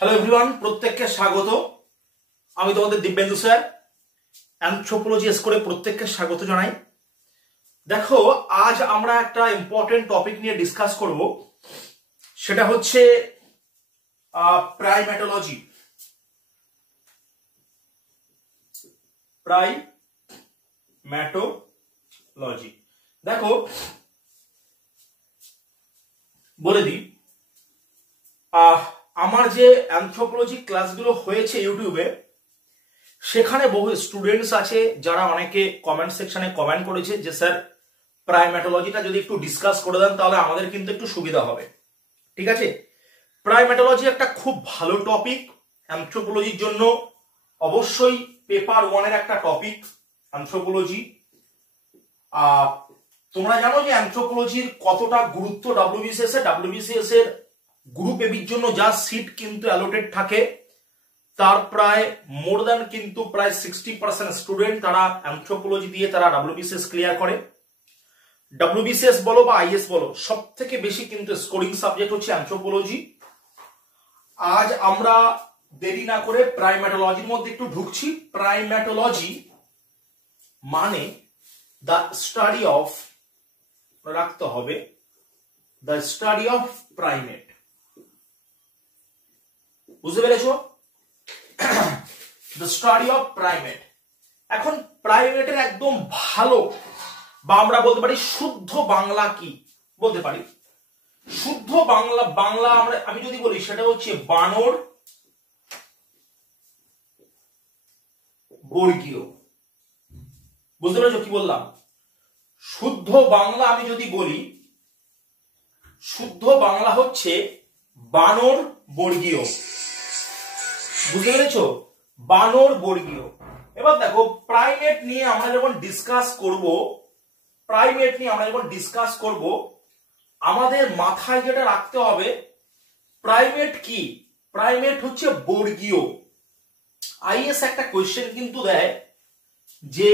Hello everyone, প্রত্যেককে স্বাগত। আমি তোমাদের দিব্যেন্দু স্যার, অ্যানথ্রোপোলজি স্কুলে প্রত্যেককে স্বাগত জানাই। দেখো, আজ আমরা একটা ইম্পর্টেন্ট টপিক নিয়ে ডিসকাস করব, সেটা হচ্ছে প্রাইমেটোলজি। প্রাইমেটোলজি দেখো, বলে দিই, আমার যে অ্যানথ্রোপোলজি ক্লাসগুলো হয়েছে ইউটিউবে, সেখানে বহু স্টুডেন্টস আছে যারা অনেকে কমেন্ট সেকশনে কমেন্ট করেছে যে স্যার প্রাইমেটোলজিটা যদি একটু ডিসকাস করে দেন তাহলে আমাদের কিন্তু একটু সুবিধা হবে। ঠিক আছে, প্রাইমেটোলজি একটা খুব ভালো টপিক অ্যানথ্রোপোলজির জন্য, অবশ্যই পেপার ওয়ানের একটা টপিক অ্যানথ্রোপোলজি। তোমরা জানো যে অ্যানথ্রোপোলজির কতটা গুরুত্ব ডাব্লিউবিসিএস এর গ্রুপ এবির জন্য যা সিট কিন্তু অ্যালোটেড থাকে, তার প্রায় মোর দ্যান কিন্তু প্রায় 60% স্টুডেন্ট তারা অ্যানথ্রোপোলজি দিয়ে তারা ডাব্লিউবিসিএস ক্লিয়ার করে। ডাব্লিউবিসিএস বলো বা আইএস বলো, সব থেকে বেশি কিন্তু স্কোরিং সাবজেক্ট হচ্ছে অ্যানথ্রোপোলজি। আজ আমরা দেরি না করে প্রাইমেটোলজির মধ্যে একটু ঢুকছি। প্রাইমেটোলজি মানে দ্য স্টাডি অফ, রাখতে হবে, দ্য স্টাডি অফ প্রাইমেট। বুঝতে পেরেছো? The study of primate. এখন প্রাইমেটের একদম ভালো বা আমরা বলতে পারি শুদ্ধ বাংলা কি বলতে পারি? শুদ্ধ বাংলা আমি যদি বলি সেটা হচ্ছে বানর বর্গীয়। বুঝতে পেরেছো কি বললাম? শুদ্ধ বাংলা আমি যদি বলি, শুদ্ধ বাংলা হচ্ছে বানর বর্গীয়। বুঝতে পেরেছো? বানর বর্গীয়। এবার দেখো, প্রাইমেট নিয়ে আমরা যখন ডিসকাস করব, আমাদের মাথায় যেটা রাখতে হবে, প্রাইমেট কি? প্রাইমেট হচ্ছে বর্গীয়। আইএস একটা কোয়েশ্চেন কিন্তু দেয় যে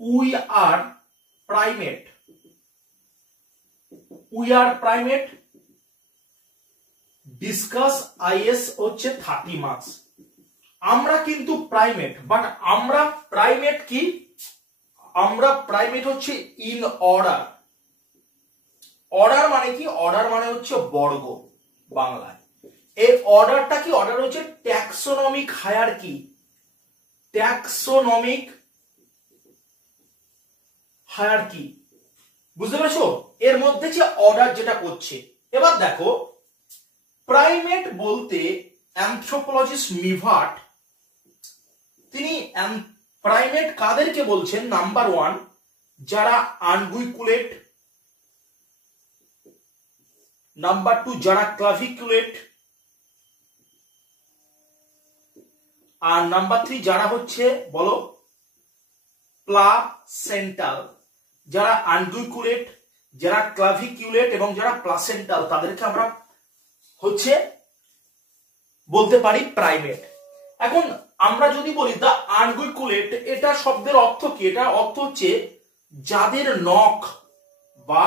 we are primate discuss is হচ্ছে 30 মার্কস। আমরা কিন্তু প্রাইমেট, বাট আমরা প্রাইমেট কি? আমরা প্রাইমেট হচ্ছে ইন অর্ডার। অর্ডার মানে কি? অর্ডার মানে হচ্ছে বর্গ বাংলায়। এই অর্ডারটা কি? অর্ডার হচ্ছে ট্যাক্সোনমিক হায়ারার্কি। Taxonomic hierarchy. বুঝতে পেরেছো? এর মধ্যে যে অর্ডার যেটা করছে। এবার দেখো, প্রাইমেট বলতে অ্যানথ্রোপোলজিস্ট মিভাট তিনি প্রাইমেট কাদেরকে বলছেন? নাম্বার 1, যারা আনগুইকুলেট, নাম্বার 2 যারা ক্লাভিকুলেট, আর নাম্বার 3 যারা হচ্ছে বলো প্লাসেন্টাল। যারা আনগুইকুলেট, যারা ক্লাভিকুলেট এবং যারা প্লাসেন্টাল, তাদেরকে আমরা হচ্ছে বলতে পারি প্রাইমেট। এখন আমরা যদি বলি দা আনগুইকুলেট, এটা শব্দের অর্থ কি? এটা অর্থ হচ্ছে যাদের নখ বা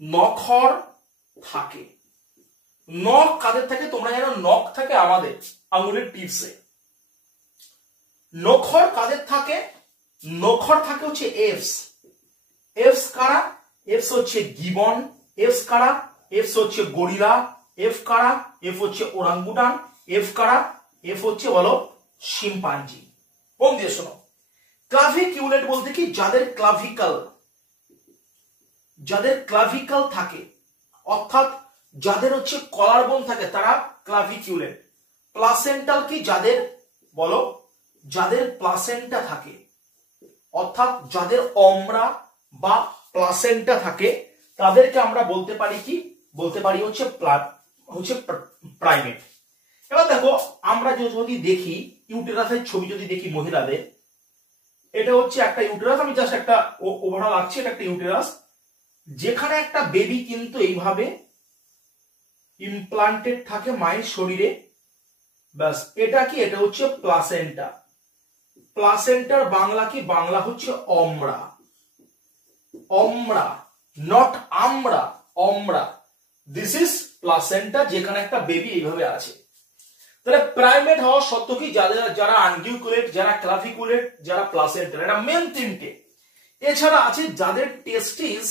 নখর থাকে। নখ কাদের থাকে? তোমরা জানো নখ থাকে আমাদের আঙুলের টিপসে। নখর কাদের থাকে? নখর থাকে হচ্ছে এফস। এফস কারা? এফস হচ্ছে গিবন। এফস কারা? এফস হচ্ছে গরিলা। এফ কারা? এফ হচ্ছে ওরাঙ্গুটান। এফ কারা? এফ হচ্ছে বলো শিম্পাঞ্জি। কোন দিয়ে শোনো, ক্লাভিকিউলেট বলতে কি? যাদের ক্লাভিকাল থাকে, অর্থাৎ যাদের হচ্ছে কলার বোন থাকে, তারা ক্লাভিকিউলেট। প্লাসেন্টাল কি? যাদের বলো, যাদের প্লাসেন্টা থাকে, অর্থাৎ যাদের অমরা বা প্লাসেন্টা থাকে, তাদেরকে আমরা বলতে পারি কি? বলতে পারি হচ্ছে প্রাইমেট। এবার দেখো, আমরা যদি দেখি ইউটেরাসের ছবি, যদি দেখি মহিলাদের, এটা হচ্ছে একটা ইউটেরাস। আমি জাস্ট একটা ওভারঅল আঁকছি। এটা একটা ইউটেরাস, যেখানে একটা বেবি কিন্তু এইভাবে ইমপ্লান্টেড থাকে মায়ের শরীরে। ব্যাস, এটা কি? এটা হচ্ছে প্লাসেন্টা। প্লাসেন্টার বাংলা কি? বাংলা হচ্ছে অমরা। অমরা, নট আমরা, অমরা। দিস ইজ প্লাসেন্টা, যেখানে একটা বেবি এইভাবে আছে। তাহলে প্রাইমেট হওয়া সত্ত্বেও কি যারা আনজিউকুলেট, যারা ক্লাভিকুলেট, যারা প্লাসেন্টা, এটা মেন তিনটে। এছাড়া আছে যাদের টেস্টিস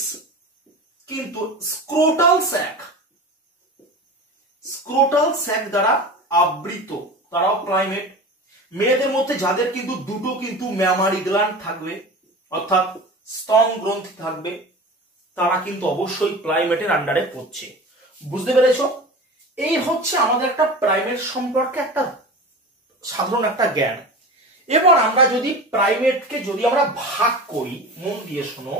কিন্তু স্ক্রোটাল স্যাক দ্বারা আবৃত, তারাও প্রাইমেট। মেয়েদের মধ্যে যাদের কিন্তু দুটো কিন্তু ম্যামারি গ্ল্যান্ড থাকবে, অর্থাৎ স্তন গ্রন্থি থাকবে, তারা কিন্তু অবশ্যই প্রাইমেটের আন্ডারে পড়ছে। বুঝতে পেরেছো? এই হচ্ছে আমাদের একটা প্রাইমেট সম্পর্কে একটা সাধারণ একটা জ্ঞান। এবার আমরা যদি প্রাইমেটকে যদি আমরা ভাগ করি, মন দিয়ে শোনো,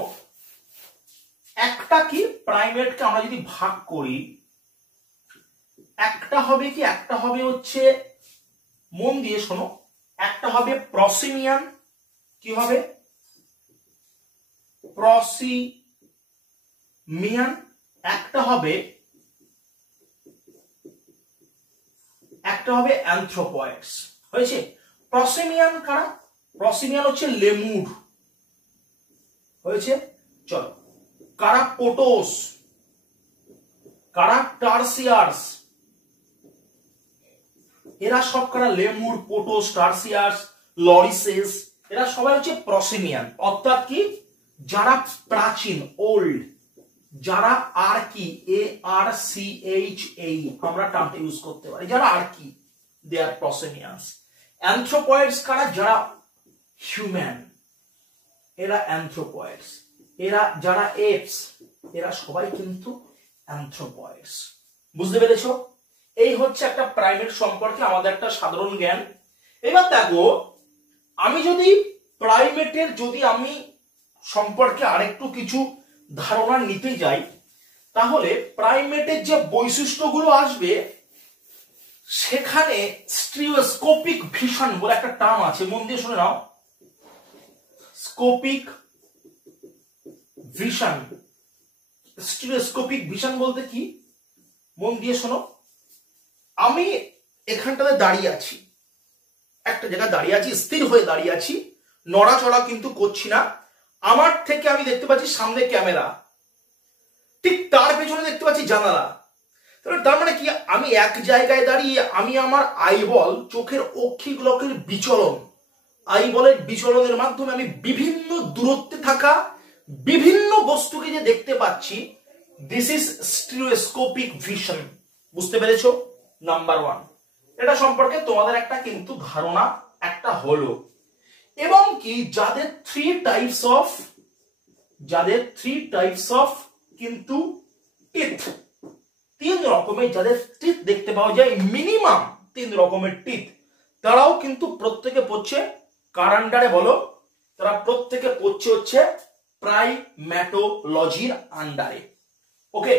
একটা কি প্রাইমেটকে আমরা যদি ভাগ করি, একটা হবে কি, একটা হবে হচ্ছে, মন দিয়ে শোনো, একটা হবে প্রসিমিয়ান, কি হবে প্রসিমিয়ান, একটা হবে অ্যানথ্রোপয়েডস। হয়েছে? প্রসিমিয়ান কারা? প্রসিমিয়ান হচ্ছে লেমুর। হয়েছে? চলো, কারা পোটোস, কারা টার্সিয়ার্স, এরা সব কারা লেমুর, পোটোস, টার্সিয়ার্স, লরিসেস, এরা সবাই হচ্ছে প্রসিমিয়ান। অর্থাৎ কি, যারা প্রাচীন, ওল্ড, যারা আর কি, ARCHAE আমরা টার্মটা ইউজ করতে পারি, যারা আর কি, দে আর প্রসিমিয়ান্স। অ্যানথ্রোপয়েডস কারা? যারা হিউম্যান, এরা অ্যানথ্রোপয়েডস। এরা যারা এপস, এরা সবাই কিন্তু অ্যানথ্রোপয়েডস। বুঝতে পেরেছো? এই হচ্ছে একটা প্রাইমেট সম্পর্কে আমাদের একটা সাধারণ জ্ঞান। এবার দেখো, আমি যদি প্রাইমেটের যদি আমি সম্পর্কে আরেকটু কিছু ধারণা নিতে যাই, তাহলে প্রাইমেটের যে বৈশিষ্ট্যগুলো আসবে, সেখানে স্টিরিওস্কোপিক ভিশন বলে একটা টার্ম আছে, মন দিয়ে শুনে নাও। স্কোপিক ভিশন, স্টিরিওস্কোপিক ভিশন বলতে কি, মন দিয়ে শোনো। আমি এখানটাতে দাঁড়িয়ে আছি, একটা জায়গায় দাঁড়িয়ে আছি, স্থির হয়ে দাঁড়িয়ে আছি, নড়াচড়া কিন্তু করছি না। আমার থেকে আমি দেখতে পাচ্ছি সামনে ক্যামেরা, ঠিক তার পেছনে দেখতে পাচ্ছি জানালা। তার মানে কি, আমি এক জায়গায় দাঁড়িয়ে আমি আমার আইবল, চোখের অক্ষিগোলকের বিচলন, আইবলের বিচলনের মাধ্যমে আমি বিভিন্ন দূরত্বে থাকা বিভিন্ন বস্তুকে যে দেখতে পাচ্ছি, দিস ইজ স্টিরিওস্কোপিক ভিশন। বুঝতে পেরেছো? নাম্বার 1, এটা সম্পর্কে তোমাদের একটা কিন্তু ধারণা একটা হলো। এবং কি, যাদের থ্রি টাইপস অফ কিন্তু টিথ, 3 রকমের যাদের টিথ দেখতে পাওয়া যায়, মিনিমাম 3 রকমের টিথ, তারাও কিন্তু প্রত্যেকে পড়ছে কার আন্ডারে বলো? তারা প্রত্যেকে পড়ছে হচ্ছে প্রাইম্যাটোলজির আন্ডারে। ওকে,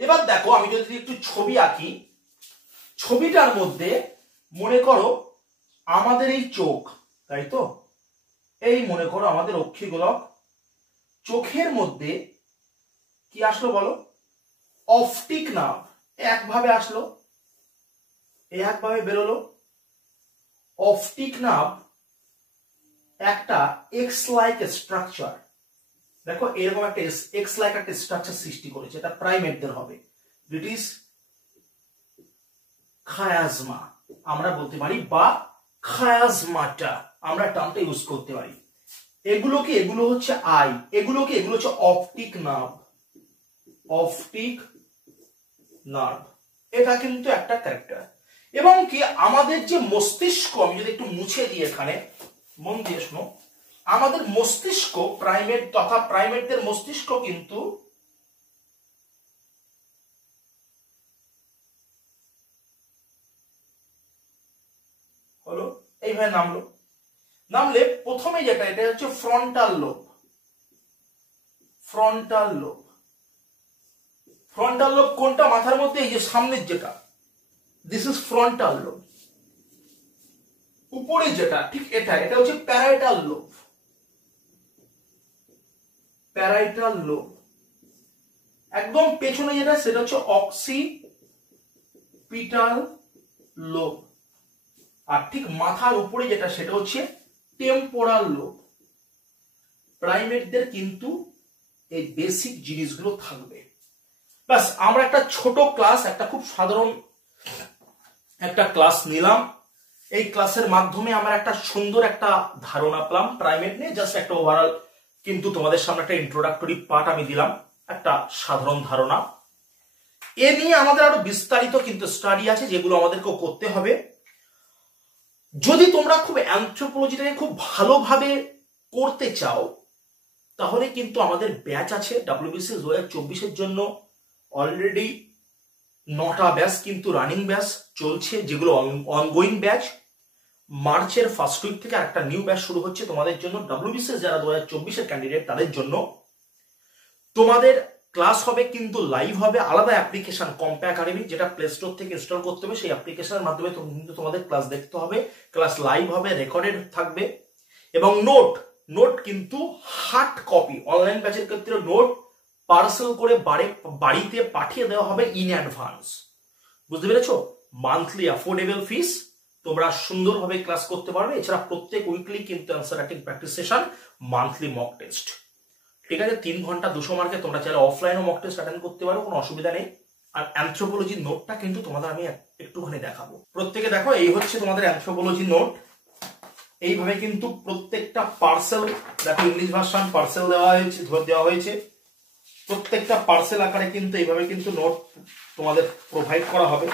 এবার দেখো, আমি যদি একটু ছবি আঁকি, ছবিটার মধ্যে মনে করো আমাদের এই চোখ, তাই তো, এই মনে করো আমাদের অক্ষিগোলক, চোখের মধ্যে কি আসলো বলো? অপটিক নার্ভ একভাবে আসলো, একভাবে বেরোলো। অপটিক নার্ভ একটা এক্স লাইক স্ট্রাকচার, দেখো এরকম একটা এক্স লাইক একটা স্ট্রাকচার সৃষ্টি করেছে, এটা প্রাইমেটদের হবে। ইট ইজ খায়াজমা আমরা বলতে পারি, বা খায়াজমাটা আমরা টার্মটা ইউজ করতে পারি। এগুলো কি, এগুলো হচ্ছে আই, এগুলো কি, এগুলো হচ্ছে অপটিক নার্ভ, অপটিক নার্ভ, এটা কিন্তু একটা ক্যারেক্টার। এবং কি, আমাদের যে মস্তিষ্ক, আমি যদি একটু মুছে দিই এখানে, মন দিয়ে শোনো, আমাদের মস্তিষ্ক, প্রাইমেট তথা প্রাইমেটদের মস্তিষ্ক কিন্তু হলো এইভাবে নামলে প্রথমে যেটা, এটা হচ্ছে ফ্রন্টাল লোব। ফ্রন্টাল লোব কোনটা? মাথার মধ্যে এই যে সামনের যেটা, দিস ইজ ফ্রন্টাল লোব। উপরে যেটা, ঠিক এটা হচ্ছে প্যারাইটাল লোব। Parietal lobe. একদম পেছনে যেটা, সেটা হচ্ছে অক্সিপিটাল লোব। আর ঠিক মাথার উপরে যেটা, সেটা হচ্ছে টেম্পোরাল লোব। প্রাইমেটদের কিন্তু এই বেসিক জিনিসগুলো থাকবে। ব্যাস আমরা একটা ছোট ক্লাস, একটা খুব সাধারণ একটা ক্লাস নিলাম। এই ক্লাসের মাধ্যমে আমরা একটা সুন্দর একটা ধারণা পেলাম প্রাইমেট নিয়ে। জাস্ট একটা ওভারঅল কিন্তু তোমাদের সামনে একটা ইন্ট্রোডাক্টরি পার্ট আমি দিলাম, একটা সাধারণ ধারণা। এ নিয়ে আমাদের আরো বিস্তারিত কিন্তু স্টাডি আছে যেগুলো আমাদেরকেও করতে হবে। যদি তোমরা খুব অ্যানথ্রোপোলজিটাকে খুব ভালোভাবে করতে চাও তাহলে কিন্তু আমাদের ব্যাচ আছে ডাব্লিউবিসিএস 2024 জন্য। অলরেডি 9টা ব্যাচ কিন্তু রানিং ব্যাচ চলছে, যেগুলো অনগোয়িং ব্যাচ। মার্চের ফার্স্ট উইক থেকে একটা নিউ ব্যাচ শুরু হচ্ছে তোমাদের জন্য। ডাব্লিউবিসিএস যারা 2024 ক্যান্ডিডেট তাদের জন্য তোমাদের ক্লাস হবে কিন্তু লাইভ হবে। আলাদা অ্যাপ্লিকেশন কম্পে একাডেমি, যেটা প্লে স্টোর থেকে ইনস্টল করতে হবে। সেই অ্যাপ্লিকেশনের মাধ্যমে কিন্তু তোমাদের ক্লাস দেখতে হবে। ক্লাস লাইভ হবে, রেকর্ডেড থাকবে। এবং নোট কিন্তু হার্ড কপি, অনলাইন ব্যাচের ক্ষেত্রে নোট পার্সেল করে বাড়িতে পাঠিয়ে দেওয়া হবে ইন অ্যাডভান্স। বুঝতে পেরেছো? মান্থলি অ্যাফোর্ডেবল ফিস, তোমরা সুন্দরভাবে ক্লাস করতে পারবে। এছাড়া প্রত্যেক উইকলি কিন্তু answer writing practice session, monthly mock test. ঠিক আছে, 3 ঘন্টা 200 মার্কে তোমরা চাইলে অফলাইনও মক টেস্ট অ্যাটেন্ড করতে পারো, কোনো অসুবিধা নেই। আর অ্যানথ্রোপোলজির নোটটা কিন্তু তোমাদের আমি একটুখানি দেখাবো। প্রত্যেকে দেখো, এই হচ্ছে তোমাদের অ্যানথ্রোপোলজি নোট। এইভাবে কিন্তু প্রত্যেকটা পার্সেল, দেখো ইংলিশ ভার্সন পার্সেল দেওয়া হয়েছে। প্রত্যেকটা পার্সেল আকারে কিন্তু এইভাবে কিন্তু নোট তোমাদের প্রোভাইড করা হবে,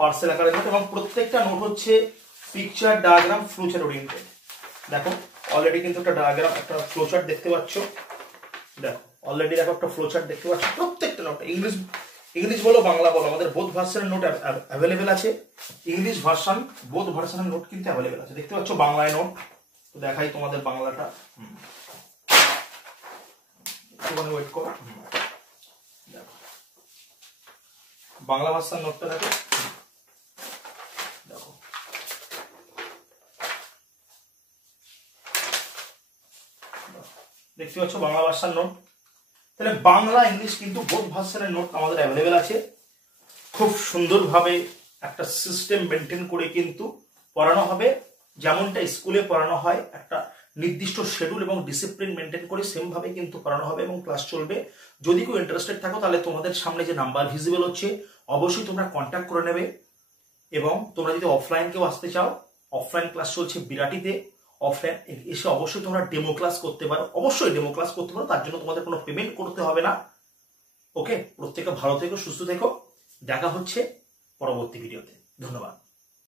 পার্সেল আকারে নোট। এবং প্রত্যেকটা নোট হচ্ছে পিকচার, ডায়াগ্রাম, ফ্লোচার্ট ওরিয়েন্টেড। দেখো অলরেডি কিন্তু একটা ডায়াগ্রাম, একটা ফ্লোচার্ট দেখতে পাচ্ছ। দেখো অলরেডি দেখো একটা ফ্লোচার্ট দেখতে পাচ্ছ। প্রত্যেকটা নোট ইংলিশ বলো বাংলা বলো, আমাদের বোথ ভার্সনের নোট অ্যাভেলেবেল আছে। ইংলিশ ভার্সন বোথ ভার্সনের নোট কিন্তু অ্যাভেলেবেল আছে। দেখতে পাচ্ছ বাংলায় নোট, তো দেখাই তোমাদের বাংলাটা। একটুখানি ওয়েট করো। দেখো বাংলা ভার্সন নোটটা দেখো। দেখো দেখতে পাচ্ছ বাংলা ভার্সন নোট। তাহলে বাংলা ইংলিশ কিন্তু বোথ ভার্সনের নোট আমাদের অ্যাভেলেবেল আছে। খুব সুন্দরভাবে একটা সিস্টেম মেনটেন করে কিন্তু পড়ানো হবে, যেমনটা স্কুলে পড়ানো হয়। একটা নির্দিষ্ট শিডিউল এবং ডিসিপ্লিন মেনটেন করে সেম ভাবে কিন্তু পড়ানো হবে এবং ক্লাস চলবে। যদি কেউ ইন্টারেস্টেড থাকো তাহলে তোমাদের সামনে যে নাম্বার ভিজিবল হচ্ছে অবশ্যই তোমরা কন্ট্যাক্ট করে নেবে। এবং তোমরা যদি অফলাইন কেউ আসতে চাও, অফলাইন ক্লাস চলছে বিরাটিতে। অফলাইন এসে অবশ্যই তোমরা ডেমো ক্লাস করতে পারো, অবশ্যই ডেমো ক্লাস করতে পারো। তার জন্য তোমাদের কোনো পেমেন্ট করতে হবে না। ওকে, প্রত্যেকে ভালো থেকো, সুস্থ থেকো। দেখা হচ্ছে পরবর্তী ভিডিওতে। ধন্যবাদ।